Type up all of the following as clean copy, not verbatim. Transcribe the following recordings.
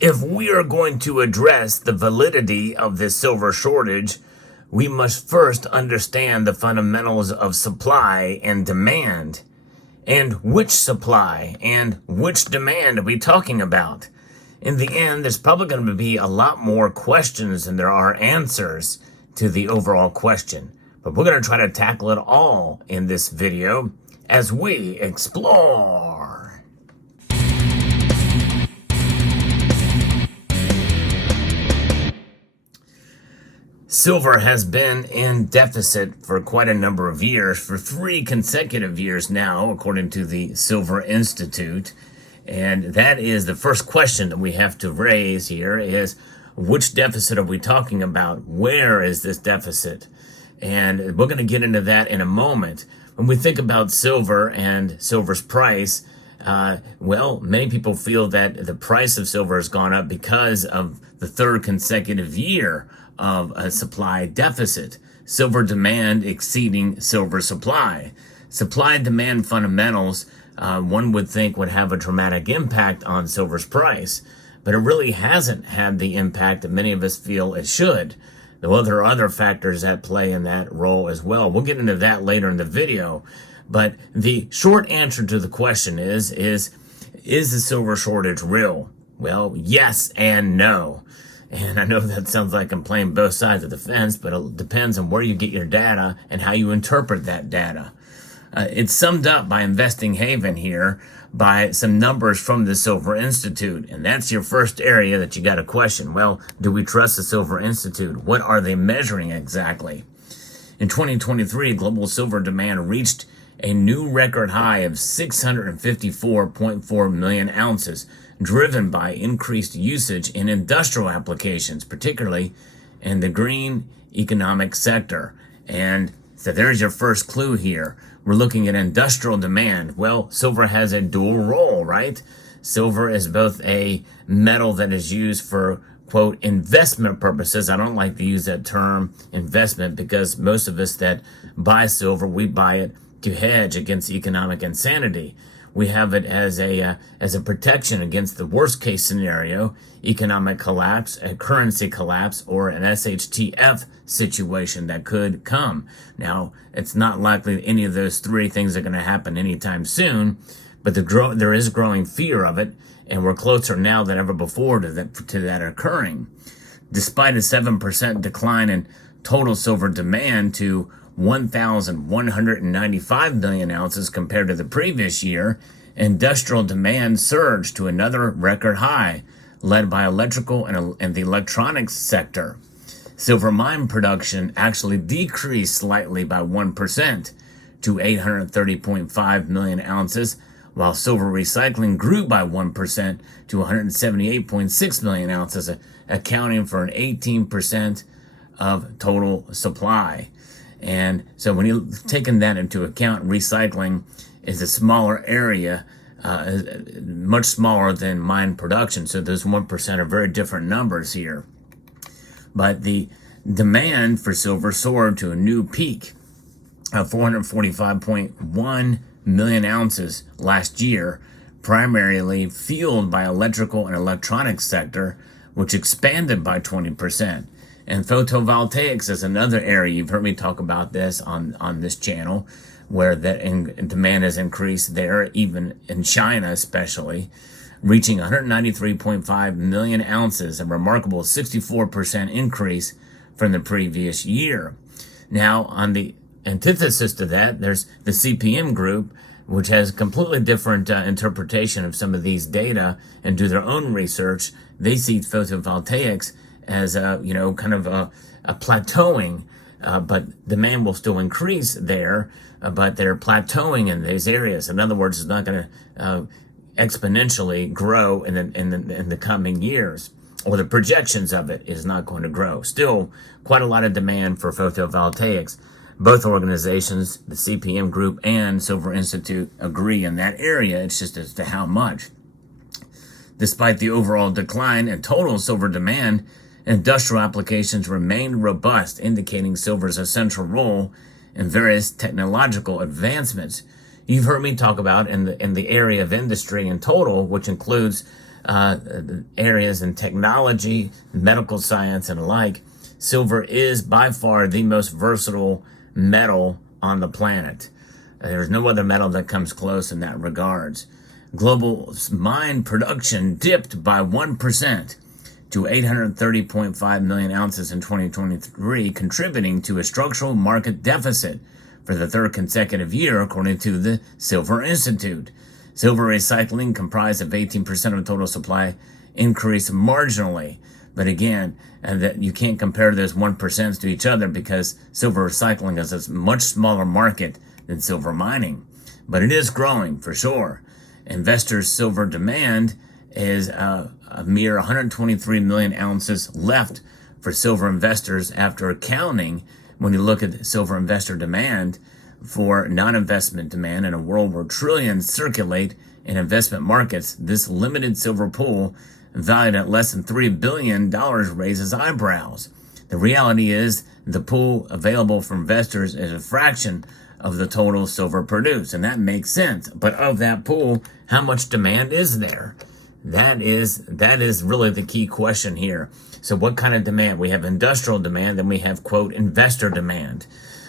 If we are going to address the validity of this silver shortage, we must first understand the fundamentals of supply and demand. And which supply and which demand are we talking about? In the end, there's probably going to be a lot more questions than there are answers to the overall question. But we're going to try to tackle it all in this video as we explore. Silver has been in deficit for quite a number of years, for 3 consecutive years now, according to the Silver Institute. And that is the first question that we have to raise here is, which deficit are we talking about? Where is this deficit? And we're going to get into that in a moment. When we think about silver and silver's price, many people feel that the price of silver has gone up because of the 3rd consecutive year of a supply deficit. Silver demand exceeding silver supply. Supply and demand fundamentals, one would think would have a dramatic impact on silver's price, but it really hasn't had the impact that many of us feel it should. Though there are other factors at play in that role as well. We'll get into that later in the video. But the short answer to the question is the silver shortage real? Well, yes and no. And I know that sounds like I'm playing both sides of the fence, but it depends on where you get your data and how you interpret that data. It's summed up by Investing Haven here by some numbers from the Silver Institute. And that's your first area that you got to question. Well, do we trust the Silver Institute? What are they measuring exactly? In 2023, global silver demand reached a new record high of 654.4 million ounces, driven by increased usage in industrial applications, particularly in the green economic sector. And so there's your first clue here. We're looking at industrial demand. Well, silver has a dual role, right? Silver is both a metal that is used for, quote, investment purposes. I don't like to use that term, investment, because most of us that buy silver, we buy it to hedge against economic insanity. We have it as a protection against the worst case scenario, economic collapse, a currency collapse, or an SHTF situation that could come. Now, it's not likely that any of those 3 things are going to happen anytime soon, but there is growing fear of it, and we're closer now than ever before to that occurring. Despite a 7% decline in total silver demand to 1,195 million ounces compared to the previous year, industrial demand surged to another record high, led by electrical and the electronics sector. Silver mine production actually decreased slightly by 1% to 830.5 million ounces, while silver recycling grew by 1% to 178.6 million ounces, accounting for an 18% of total supply. And so when you've taken that into account, recycling is a smaller area, much smaller than mine production. So those 1% are very different numbers here. But the demand for silver soared to a new peak of 445.1 million ounces last year, primarily fueled by electrical and electronics sector, which expanded by 20%. And photovoltaics is another area. You've heard me talk about this on this channel, where that demand has increased there, even in China especially, reaching 193.5 million ounces, a remarkable 64% increase from the previous year. Now, on the antithesis to that, there's the CPM group, which has a completely different interpretation of some of these data and do their own research. They see photovoltaics as a plateauing, but demand will still increase there, but they're plateauing in these areas. In other words, it's not going to exponentially grow in the coming years, or the projections of it is not going to grow. Still, quite a lot of demand for photovoltaics. Both organizations, the CPM Group and Silver Institute, agree in that area. It's just as to how much. Despite the overall decline in total silver demand, industrial applications remained robust, indicating silver's essential role in various technological advancements. You've heard me talk about in the area of industry in total, which includes areas in technology, medical science, and the like, silver is by far the most versatile metal on the planet. There's no other metal that comes close in that regards. Global mine production dipped by 1% to 830.5 million ounces in 2023, contributing to a structural market deficit for the third consecutive year, according to the Silver Institute. Silver recycling, comprised of 18% of total supply, increased marginally. But again, that you can't compare those 1% to each other because silver recycling is a much smaller market than silver mining. But it is growing for sure. Investors' silver demand is a mere 123 million ounces left for silver investors after accounting. When you look at silver investor demand for non-investment demand in a world where trillions circulate in investment markets, this limited silver pool, valued at less than $3 billion, raises eyebrows. The reality is the pool available for investors is a fraction of the total silver produced, and that makes sense. But of that pool, how much demand is there? That is really the key question here. So what kind of demand? We have industrial demand, then we have, quote, investor demand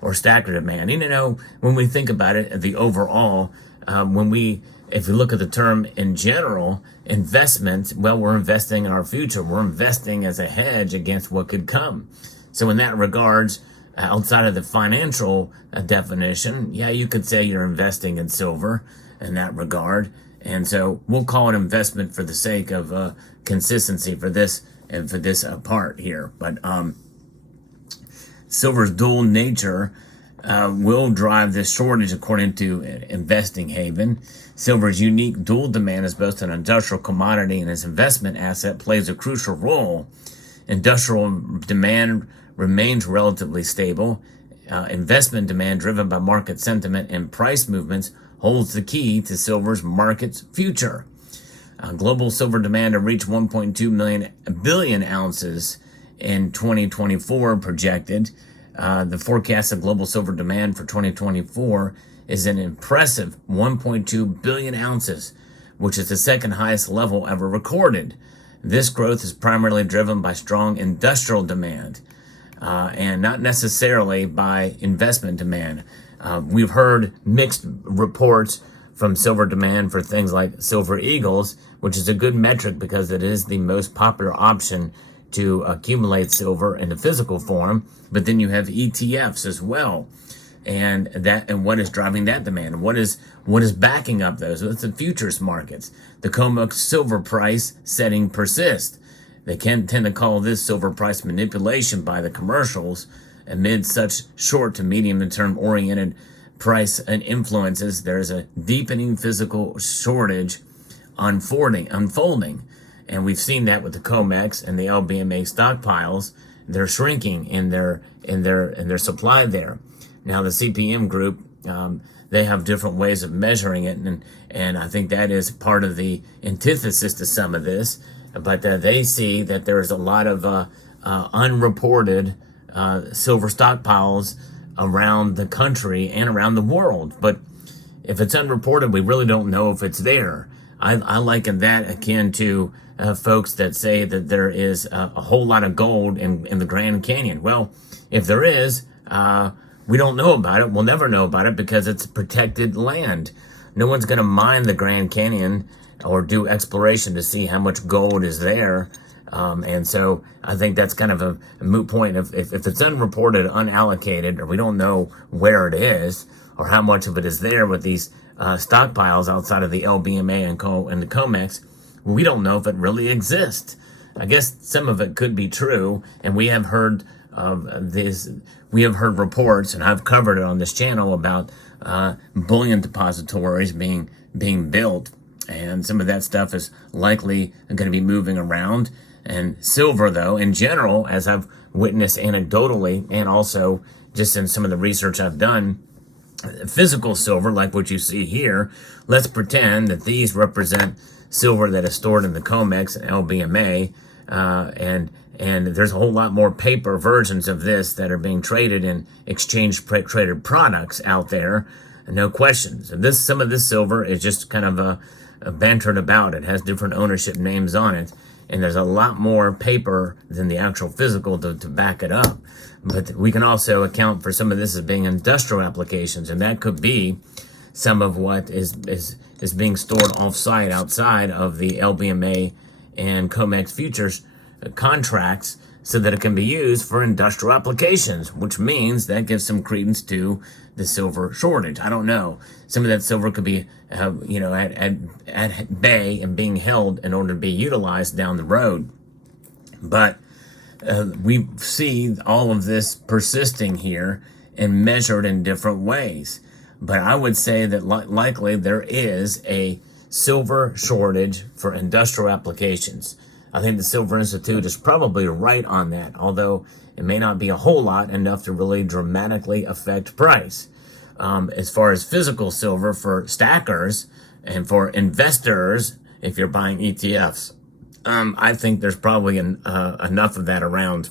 or stacker demand. You know, when we think about it, the overall, if you look at the term in general, investment, well, we're investing in our future. We're investing as a hedge against what could come. So in that regards, outside of the financial definition, yeah, you could say you're investing in silver in that regard. And so we'll call it investment for the sake of consistency for this and for this part here. But silver's dual nature will drive this shortage, according to Investing Haven. Silver's unique dual demand as both an industrial commodity and as investment asset plays a crucial role. Industrial demand remains relatively stable. Investment demand, driven by market sentiment and price movements, holds the key to silver's market's future. Global silver demand to reach 1.2 billion ounces in 2024 projected. The forecast of global silver demand for 2024 is an impressive 1.2 billion ounces, which is the second highest level ever recorded. This growth is primarily driven by strong industrial demand and not necessarily by investment demand. We've heard mixed reports from silver demand for things like silver eagles, which is a good metric because it is the most popular option to accumulate silver in the physical form. But then you have ETFs as well, and what is driving that demand? What is backing up those? It's the futures markets. The COMEX silver price setting persists. They can tend to call this silver price manipulation by the commercials amid such short to medium term oriented price and influences. There's a deepening physical shortage unfolding, and we've seen that with the COMEX and the LBMA stockpiles. They're shrinking in their supply there. Now the CPM group, they have different ways of measuring it, and I think that is part of the antithesis to some of this. But they see that there is a lot of unreported silver stockpiles around the country and around the world. But if it's unreported, we really don't know if it's there. I liken that akin to folks that say that there is a whole lot of gold in the Grand Canyon. Well, if there is, we don't know about it. We'll never know about it because it's protected land. No one's going to mine the Grand Canyon or do exploration to see how much gold is there. And so I think that's kind of a moot point. If it's unreported, unallocated, or we don't know where it is or how much of it is there with these stockpiles outside of the LBMA and the COMEX, we don't know if it really exists. I guess some of it could be true, and we have heard we have heard reports, and I've covered it on this channel about bullion depositories being built, and some of that stuff is likely going to be moving around. And silver, though, in general, as I've witnessed anecdotally, and also just in some of the research I've done, physical silver, like what you see here, let's pretend that these represent silver that is stored in the COMEX and LBMA, and there's a whole lot more paper versions of this that are being traded in exchange-traded products out there, no questions. And some of this silver is just kind of bantered about. It has different ownership names on it, and there's a lot more paper than the actual physical to back it up. But we can also account for some of this as being industrial applications, and that could be some of what is being stored off-site outside of the LBMA and COMEX futures contracts, so that it can be used for industrial applications, which means that gives some credence to the silver shortage. I don't know. Some of that silver could be, at bay and being held in order to be utilized down the road. But we see all of this persisting here and measured in different ways. But I would say that likely there is a silver shortage for industrial applications. I think the Silver Institute is probably right on that, although it may not be a whole lot, enough to really dramatically affect price. As far as physical silver for stackers and for investors, if you're buying ETFs, I think there's probably enough of that around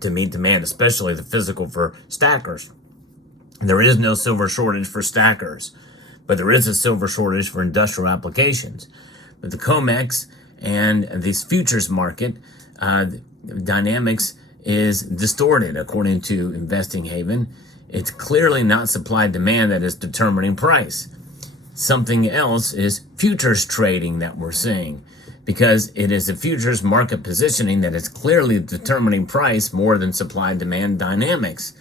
to meet demand, especially the physical for stackers. There is no silver shortage for stackers, but there is a silver shortage for industrial applications. But the COMEX and this futures market dynamics is distorted, according to Investing Haven. It's clearly not supply-demand that is determining price. Something else is futures trading that we're seeing, because it is the futures market positioning that is clearly determining price more than supply-demand dynamics.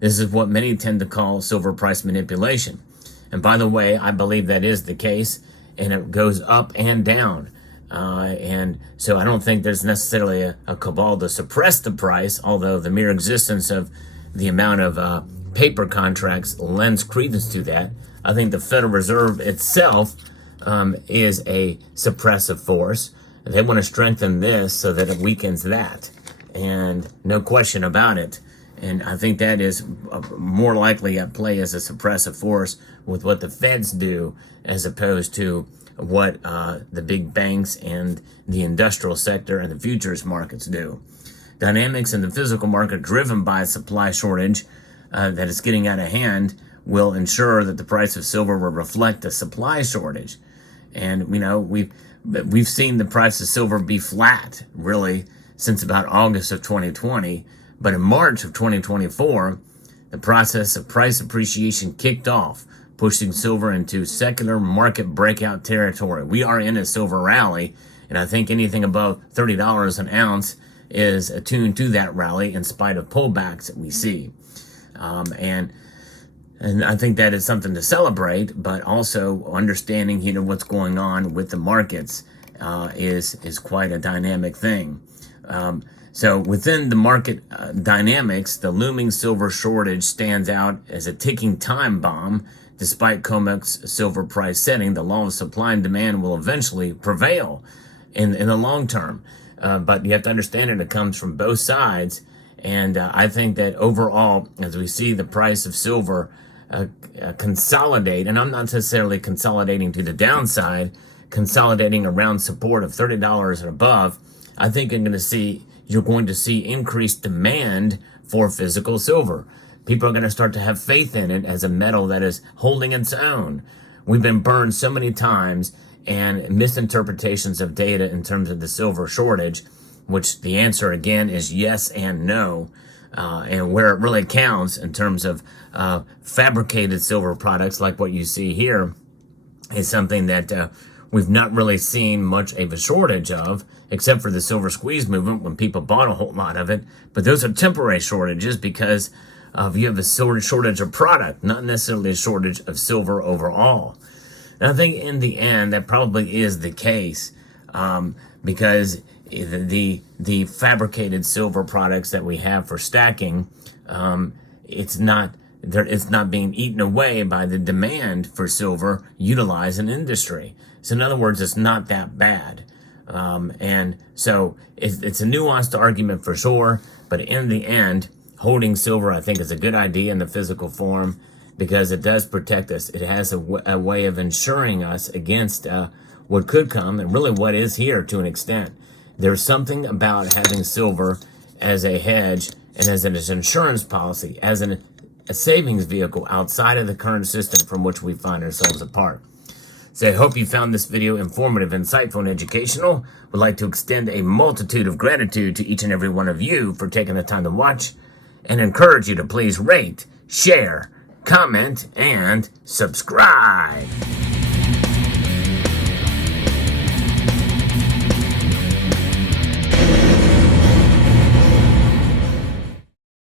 This is what many tend to call silver price manipulation. And by the way, I believe that is the case, and it goes up and down. And so I don't think there's necessarily a cabal to suppress the price, although the mere existence of the amount of paper contracts lends credence to that. I think the Federal Reserve itself is a suppressive force. They want to strengthen this so that it weakens that, and no question about it. And I think that is more likely at play as a suppressive force with what the Feds do, as opposed to what the big banks and the industrial sector and the futures markets do. Dynamics in the physical market driven by a supply shortage that is getting out of hand will ensure that the price of silver will reflect a supply shortage. And we've seen the price of silver be flat really since about August of 2020, but in March of 2024, the process of price appreciation kicked off, pushing silver into secular market breakout territory. We are in a silver rally, and I think anything above $30 an ounce is attuned to that rally in spite of pullbacks that we see. And I think that is something to celebrate, but also understanding what's going on with the markets is quite a dynamic thing. So within the market dynamics, the looming silver shortage stands out as a ticking time bomb. Despite COMEX silver price setting, the law of supply and demand will eventually prevail in the long term. But you have to understand it comes from both sides. And I think that overall, as we see the price of silver consolidate, and I'm not necessarily consolidating to the downside, consolidating around support of $30 and above, I think you're going to see increased demand for physical silver. People are going to start to have faith in it as a metal that is holding its own. We've been burned so many times, and misinterpretations of data in terms of the silver shortage, which the answer again is yes and no. And where it really counts in terms of fabricated silver products like what you see here is something that we've not really seen much of a shortage of, except for the silver squeeze movement when people bought a whole lot of it. But those are temporary shortages because you have a shortage of product, not necessarily a shortage of silver overall. And I think in the end that probably is the case, because the fabricated silver products that we have for stacking, it's not being eaten away by the demand for silver utilized in industry. So in other words, it's not that bad. And so it's a nuanced argument for sure, but in the end, holding silver, I think, is a good idea in the physical form because it does protect us. It has a way of insuring us against what could come and really what is here to an extent. There's something about having silver as a hedge and as an insurance policy, as a savings vehicle outside of the current system from which we find ourselves apart. So I hope you found this video informative, insightful, and educational. Would like to extend a multitude of gratitude to each and every one of you for taking the time to watch, and encourage you to please rate, share, comment, and subscribe.